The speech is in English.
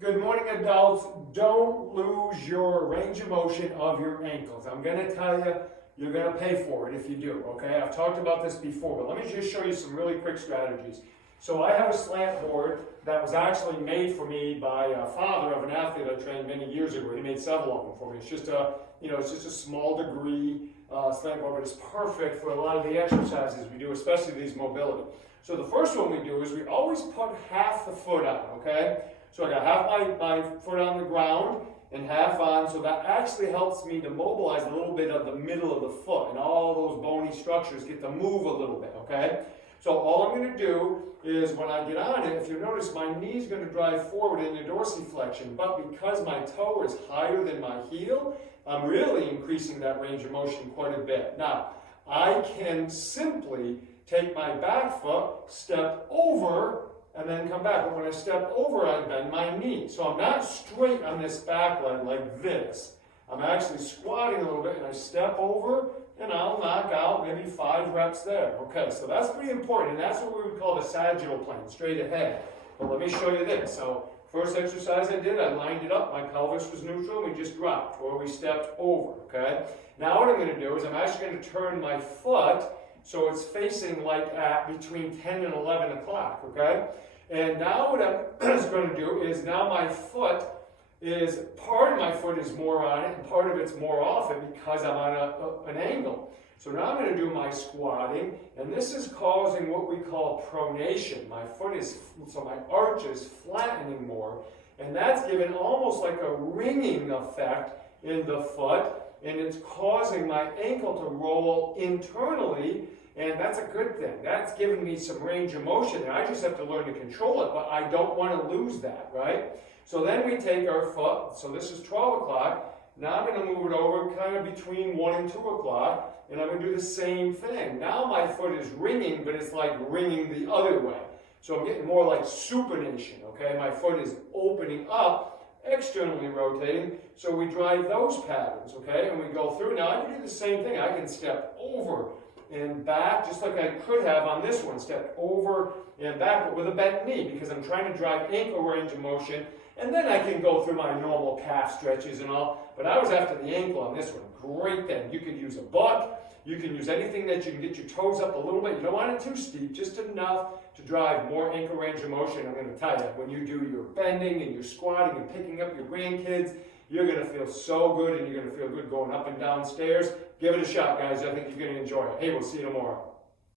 Good morning, adults. Don't lose your range of motion of your ankles. I'm going to tell you, you're going to pay for it if you do, okay? I've talked about this before, but let me just show you some really quick strategies. So I have a slant board that was actually made for me by a father of an athlete I trained many years ago. He made several of them for me. It's just a small degree slant board, but it's perfect for a lot of the exercises we do, especially these mobility. So the first one we do is we always put half the foot on, okay? So I got half my foot on the ground and half on, so that actually helps me to mobilize a little bit of the middle of the foot, and all those bony structures get to move a little bit, okay? So all I'm going to do is when I get on it, if you notice, my knee's going to drive forward in the dorsiflexion, but because my toe is higher than my heel, I'm really increasing that range of motion quite a bit. Now, I can simply take my back foot, step over, and then come back. But when I step over, I bend my knee. So I'm not straight on this back leg like this. I'm actually squatting a little bit, and I step over, and I'll knock out maybe 5 reps there. Okay, so that's pretty important, and that's what we would call the sagittal plane, straight ahead. But let me show you this. So first exercise I did, I lined it up, my pelvis was neutral, and we just dropped, or we stepped over, okay? Now what I'm going to do is I'm actually going to turn my foot so it's facing like at between 10 and 11 o'clock, okay? And now what I'm going to do is now my foot is, part of my foot is more on it and part of it's more off it because I'm on an angle. So now I'm going to do my squatting, and this is causing what we call pronation. My foot is, so my arch is flattening more, and that's giving almost like a ringing effect in the foot, and it's causing my ankle to roll internally. And that's a good thing. That's giving me some range of motion, and I just have to learn to control it, but I don't want to lose that, right? So then we take our foot, so this is 12 o'clock, now I'm going to move it over kind of between 1 and 2 o'clock, and I'm going to do the same thing. Now my foot is ringing, but it's like ringing the other way. So I'm getting more like supination, okay? My foot is opening up, externally rotating, so we drive those patterns, okay? And we go through. Now I can do the same thing. I can step over and back, just like I could have on this one, step over and back, but with a bent knee, because I'm trying to drive ankle range of motion, and then I can go through my normal calf stretches and all, but I was after the ankle on this one. Great thing. You could use a buck, you can use anything that you can get your toes up a little bit. You don't want it too steep, just enough to drive more ankle range of motion. I'm going to tell you, when you do your bending and your squatting and picking up your grandkids, you're going to feel so good, and you're going to feel good going up and down stairs. Give it a shot, guys. I think you're going to enjoy it. Hey, we'll see you tomorrow.